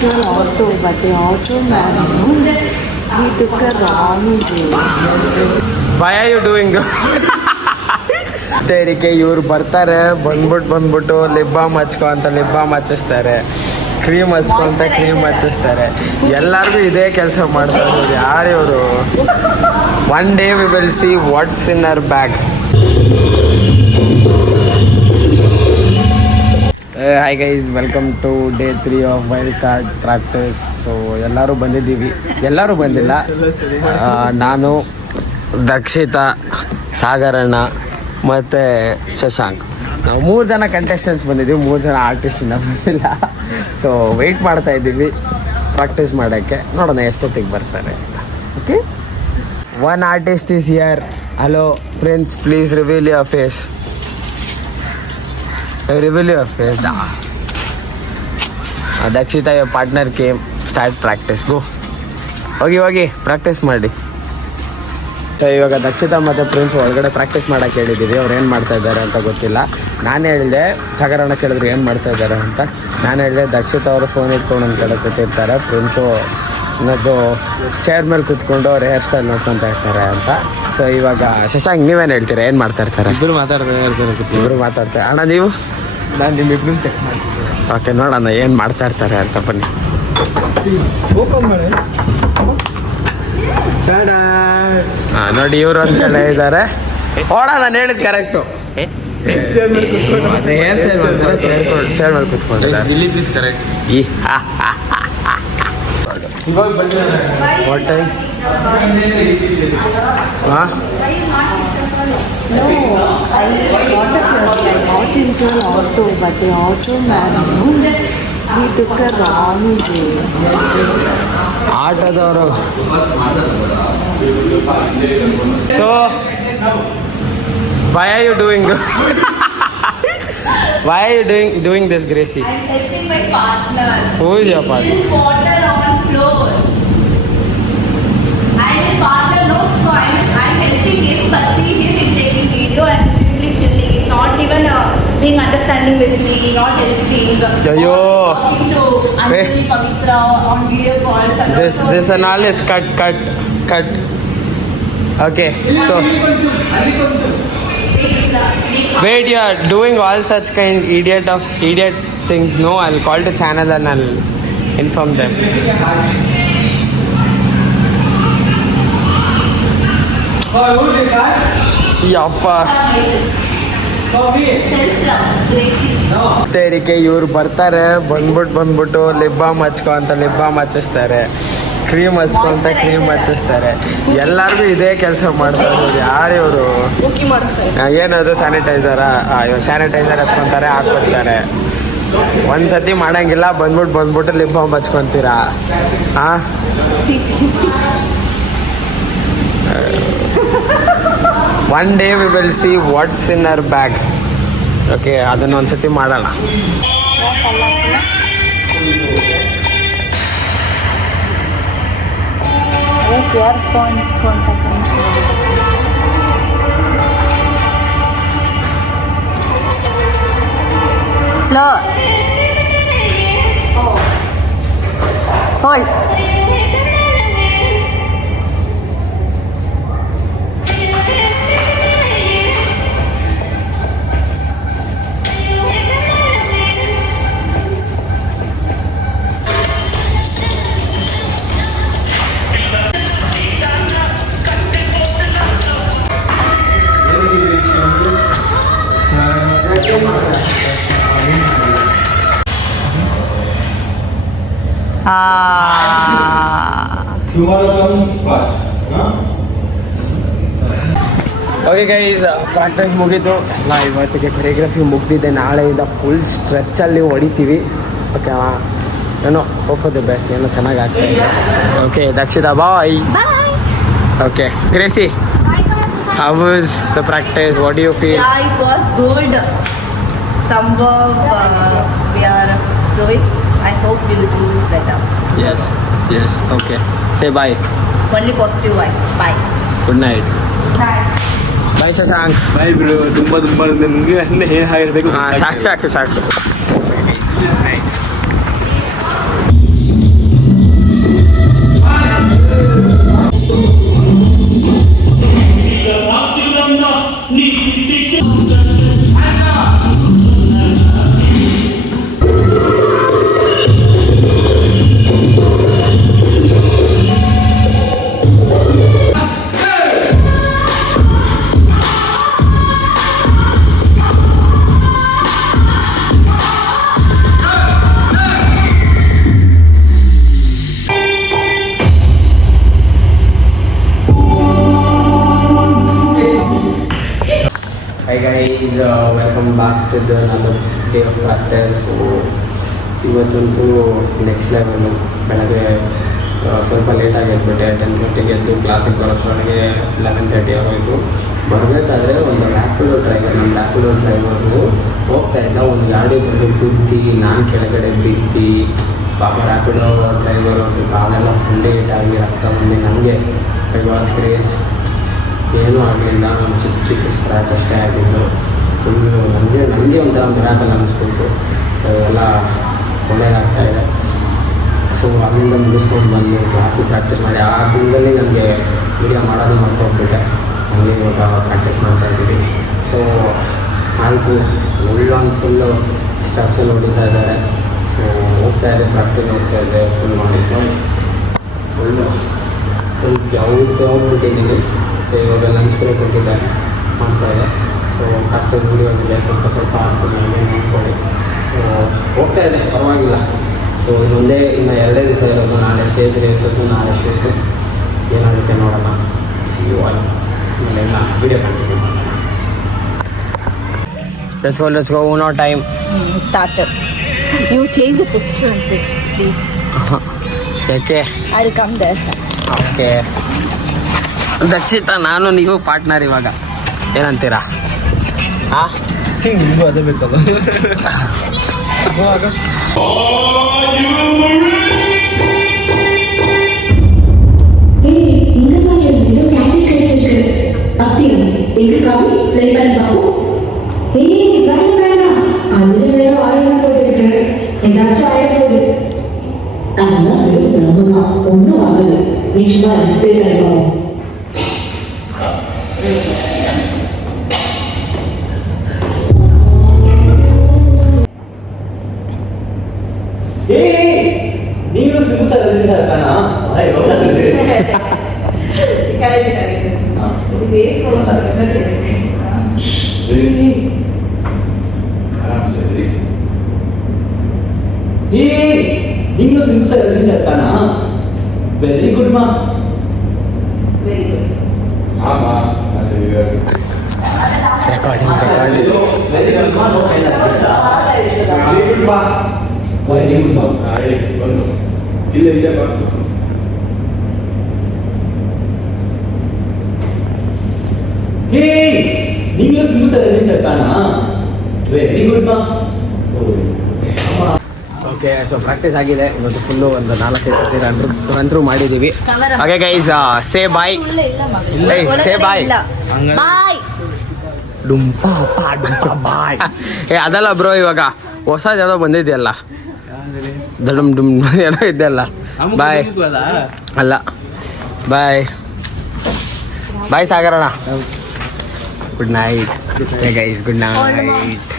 auto, but the auto man, he took a wrong way. Why are you doing ತೇರಿಕೆ ಇವ್ರು ಬರ್ತಾರೆ ಬಂದ್ಬಿಟ್ಟು lip balm ಹಚ್ಕೊ ಅಂತ lip balm ಹಚ್ಚಿಸ್ತಾರೆ, cream ಹಚ್ಕೊ ಅಂತ cream ಹಚ್ಚಿಸ್ತಾರೆ. ಎಲ್ಲರಿಗೂ ಇದೇ ಕೆಲಸ ಮಾಡ್ತಾ ಇರೋದು ಯಾರು ಇವರು. One day we will see what's in our bag. Hi guys, welcome to day 3 of wild card practice. So ಎಲ್ಲರೂ ಬಂದಿಲ್ಲ. ನಾನು, ದಕ್ಷಿತಾ, ಸಾಗರಣ್ಣ ಮತ್ತು ಶಶಾಂಕ್, ನಾವು 3 ಜನ ಕಂಟೆಸ್ಟೆಂಟ್ಸ್ ಬಂದಿದ್ದೀವಿ. 3 ಜನ ಆರ್ಟಿಸ್ಟಿಂದ ಬಂದಿಲ್ಲ. ಸೊ ವೆಯ್ಟ್ ಮಾಡ್ತಾ ಇದ್ದೀವಿ ಪ್ರಾಕ್ಟೀಸ್ ಮಾಡೋಕ್ಕೆ. ನೋಡೋಣ ಎಷ್ಟೊತ್ತಿಗೆ ಬರ್ತಾರೆ ಅಂತ. Okay, one artist is here. Hello friends, please reveal your face. Dakshita your partner came. Start practice. Go. ಹೋಗಿ ಪ್ರಾಕ್ಟೀಸ್ ಮಾಡಿ. ಸೊ ಇವಾಗ ದಕ್ಷಿತಾ ಮತ್ತು ಫ್ರೆಂಡ್ಸ್ ಒಳಗಡೆ ಪ್ರಾಕ್ಟೀಸ್ ಮಾಡೋಕ್ಕೆ ಹೇಳಿದ್ದೀವಿ. ಅವ್ರು ಏನು ಮಾಡ್ತಾ ಇದ್ದಾರೆ ಅಂತ ಗೊತ್ತಿಲ್ಲ. ನಾನು ಹೇಳಿದೆ, ಸಾಗರಣ್ಣ ಕೇಳಿದ್ರು ಏನು ಮಾಡ್ತಾ ಇದ್ದಾರೆ ಅಂತ. ನಾನು ಹೇಳಿದೆ ದಕ್ಷಿತಾ ಅವರು ಫೋನ್ ಇಟ್ಕೊಂಡು ಒಂದು ಕಡೆ ಕೂತಿರ್ತಾರೆ, ಫ್ರೆಂಡ್ಸು ಅನ್ನೋದು ಚೇರ್ ಮೇಲೆ ಕೂತ್ಕೊಂಡು ಅವ್ರು ಹೇರ್ ಸ್ಟೈಲ್ ನೋಡ್ಕೊತಾ ಇರ್ತಾರೆ ಅಂತ. ಸೊ ಇವಾಗ ಶಶಾಂಕ್ ನೀವೇನು ಹೇಳ್ತೀರಾ, ಏನು ಮಾಡ್ತಾ ಇರ್ತಾರೆ? ಇಬ್ಬರು ಮಾತಾಡ್ತಾರೆ. ಅಣ್ಣ ನೀವು? ನಾನು ನಿಮ್ಮಿಬ್ಬರು ಚೆಕ್ ಮಾಡ್ತೀನಿ. ಓಕೆ, ನೋಡೋಣ ಏನು ಮಾಡ್ತಾ ಇರ್ತಾರೆ ಅಂತ. ಬನ್ನಿ. ಹಾಂ, ನೋಡಿ ಇವರು ಒಂದು ಕಡೆ ಇದ್ದಾರೆ. ನಾನು ಹೇಳಿದ್ ಕರೆಕ್ಟು. ಅದೇ ಹೇರ್ ಸ್ಟೈಲ್ ಮಾಡ್ತಾರೆ, ಚೇರ್ ಮೇಲೆ ಕೂತ್ಕೊಂಡು. ಕರೆಕ್ಟ್. What time? ಹಾಂ, No, I got into an auto, but the auto man, he took a wrong way. ಆಟೋದವರು. So why are you doing doing this, Gracie? I'm helping my partner. Who is your partner? He's water on floor. I'm his partner, no, so I'm helping him, but see him is taking video and simply chilling. He's not even being understanding with me, not helping. Ayyo. Talking to Anjali, Pavitra on video calls. This and all is cut. Okay, so wait, you are doing all such kind idiot things. No, I'll call the channel and I'll inform them. ಯಪ್ಪ, ತೇರಿಕೆ ಇವ್ರು ಬರ್ತಾರೆ ಬಂದ್ಬಿಟ್ಟು lip balm ಹಚ್ಕೊ ಅಂತ lip balm ಹಚ್ಚಿಸ್ತಾರೆ, cream ಹಚ್ಕೊ ಅಂತ cream ಹಚ್ಚಿಸ್ತಾರೆ. ಎಲ್ಲರಿಗೂ ಇದೇ ಕೆಲಸ ಮಾಡ್ತಾ ಇರೋದು ಯಾರು ಇವರು. ಏನದು ಸ್ಯಾನಿಟೈಸರಾ? ಇವಾಗ ಸ್ಯಾನಿಟೈಸರ್ ಹಚ್ಕೊತಾರೆ, ಹಾಕ್ಬಿಡ್ತಾರೆ. ಒಂದ್ಸತಿ ಮಾಡಂಗಿಲ್ಲ, ಬಂದ್ಬಿಟ್ಟು ಲಿಪ್ ಬಾಮ್ ಹಚ್ಕೊತೀರಾ? ಹಾಂ, one day we will see what's in our bag. Okay, ಅದನ್ನು ಒಂದ್ಸತಿ ಮಾಡೋಣ. Slow. Hold. Okay guys, practice ಮುಗೀತು. ಇವತ್ತಿಗೆ ಕೊರಿಯೋಗ್ರಫಿ ಮುಗ್ದಿದೆ. ನಾಳೆಯಿಂದ ಫುಲ್ ಸ್ಟ್ರೆಚ್ಚಲ್ಲಿ ಹೊಡಿತೀವಿ. ಓಕೆ, ಏನೋ ಹೋಪ್ ಫಾರ್ ದ ಬೆಸ್ಟ್, ಏನೋ ಚೆನ್ನಾಗಿ ಆಗ್ತಾಯಿದೆ. Okay Dakshita, bye. Okay Gracie, how was the practice? What do you feel? Yeah, it was good. Some work we are doing. I hope we will do better. Yes. Okay. Say bye. Only positive vibes. Bye. Good night. Bye. Bye Shashank. Bye bro. ತುಂಬ ನಿಮಗೆ ಏನು ಆಗಿರಬೇಕು. ಸಾಕು. Welcome back to the ನಂದು day of practice. ಇವತ್ತಂತೂ next level. ಬೆಳಗ್ಗೆ ಸ್ವಲ್ಪ ಲೇಟಾಗಿ ಎದ್ಬಿಟ್ಟೆ, 10:30ಗೆ ಎದ್ದು ಕ್ಲಾಸಿಗೆ ಬರೋಷ್ಟೊಳಗೆ 11:30 ಆಗೋಯಿತು. ಬರಬೇಕಾದ್ರೆ ಒಂದು ರ್ಯಾಪಿಡೋ ಡ್ರೈವರ್, ನಮ್ಮ ರ್ಯಾಪಿಡೋ ಡ್ರೈವರು ಹೋಗ್ತಾ ಇದ್ದ, ಒಂದು ಗಾಡಿ ಬಂದು ಗುದ್ದಿ ನಾನು ಕೆಳಗಡೆ ಬಿದ್ದು, ಪಾಪ ರ್ಯಾಪಿಡೋ ಡ್ರೈವರ್ ಅವ್ರದ್ದು ಕಾಲೆಲ್ಲ ಫುಲ್ ಏಟಾಗಿ ರಕ್ತ ಬಂದು ನನಗೆ ವಾಚ್ ಕ್ರೇಸ್ ಏನೂ ಆಗಲಿಲ್ಲ. ಒಂದು ಚಿಕ್ಕ ಚಿಕ್ಕ ಸ್ಕ್ರ್ಯಾಚ್ ಅಷ್ಟೇ ಆಗಿದ್ದು. ಫುಲ್ಲು ನನಗೆ ಒಂಥರ ಮಿರಾಕಲ್ ಅನ್ನಿಸ್ಬಿಟ್ಟು ಎಲ್ಲ ಒಳ್ಳೆಯದಾಗ್ತಾಯಿದೆ. ಸೊ ಅಲ್ಲಿಂದ ಮುಗಿಸ್ಕೊಂಡು ಬಂದು ಕ್ಲಾಸಿಗೆ ಪ್ರಾಕ್ಟೀಸ್ ಮಾಡಿ ಆ ದಿನದಲ್ಲಿ ನನಗೆ ವೀಡಿಯೋ ಮಾಡೋದು ಮರ್ತೋಗ್ಬಿಟ್ಟೆ. ಹಂಗೆ ಇವಾಗ ಪ್ರಾಕ್ಟೀಸ್ ಮಾಡ್ತಾಯಿದ್ದೀವಿ. ಸೊ ಆಯಿತು, ಫುಲ್ಲು ಸ್ಟ್ರಕ್ಚರ್ ಹೊಡಿತಾ ಇದ್ದಾರೆ. ಸೊ ಹೋಗ್ತಾಯಿದ್ದೆ, ಪ್ರಾಕ್ಟೀಸ್ ಹೋಗ್ತಾಯಿದ್ದೆ, ಫುಲ್ ಮಾಡಿದ್ದು ಫುಲ್ ಯಾವತ್ತು ಹೋಗ್ಬಿಟ್ಟಿದ್ದೀನಿ. ಸೊ ಇವಾಗ ಲಂಚ್ ಬ್ರೇಕ್ ಕೊಟ್ಟಿದ್ದಾರೆ, ಮಾಡ್ತಾಯಿದ್ದೆ. ಸೊ ಪ್ರಾಕ್ಟೀಸ್ ವೀಡಿಯೋಗಿದೆ, ಸ್ವಲ್ಪ ಆಗ್ತದೆ, ಹಂಗೆ ನೋಡ್ಕೊಳ್ಳಿ. ಸೊ ಹೋಗ್ತಾಯಿದ್ದೆ, ಪರವಾಗಿಲ್ಲ. ಸೊ ಇನ್ನೊಂದೇ ಇನ್ನು 2 ದಿವಸ ಇರೋದು. ನಾಳೆ ಸ್ಟೇಜ್ ರಿಹರ್ಸಲ್ಸು, ನಾಳೆ ಶೂಟು, ಏನಾಗುತ್ತೆ ನೋಡೋಣ. See you all. ಆಮೇಲೆ ವೀಡಿಯೋ ಕಂಟಿನ್ಯೂ ಮಾಡೋಣ. Let's go, no time. Started. You change the position, sit, please. ಯಾಕೆ? I'll come there, sir. Okay Dakshita, ನಾನು ನೀವು ಪಾರ್ಟ್ನರ್ ಇವಾಗ, ಏನಂತೀರಾ? ಹಾಂ, ನಿಮಗೂ ಅದೇ ಬೇಕಲ್ಲ. இந்த மாதிரி ஏதோ கிளாசிக் கிடைச்சிருக்கு. அப்படியா? எங்க காமி ப்ளே பண்ண பாப்போம். வேண்டாம், அதுல வேற ஆயிரம் போட்டு இருக்கு. ஏதாச்சும் ஆயிட போகுது. அதெல்லாம் வெறும் பிரம்மதான், ஒன்றும் ஆகுது. நிச்சயமா ப்ளே பண்ண பாப்போம். ನೀನು ಸಿಂಹ ಕಾಣ ನೀನು ಸಿಂಹ ಕಾಣ. ವೆರಿ ಗುಡ್ ಮಾ. ರೆಕಾರ್ಡಿಂಗ್ ವೆರಿ ಗುಡ್ ಮಾ. ಇಲ್ಲ ಬರ್ತು. ನೀನು ಸಿಂಹ ಕಾಣ. ವೆರಿ ಗುಡ್ ಮಾ. ಓಕೆ, ಸೊ ಪ್ರಾಕ್ಟೀಸ್ ಆಗಿದೆ. ಇವತ್ತು ಫುಲ್ಲು ಒಂದು 4-5 ಸತಿ ರನ್ ಮಾಡಿದ್ದೀವಿ. ಓಕೆ ಗೈಸ್, ಸೇ ಬಾಯ್. ಸೇ ಬಾಯ್. Bye. ಬಾಯ್. ಅದಲ್ಲ ಬ್ರೋ, ಇವಾಗ ಹೊಸ ಯಾವುದೋ ಬಂದಿದೆಯಲ್ಲ, ದಡಮ್ ಡುಮ್ ಏನೋ ಇದೆಯಲ್ಲ. ಬಾಯ್ ಅಲ್ಲ, ಬಾಯ್ ಬಾಯ್ ಸಾಗರಣ. Good night guys, good night.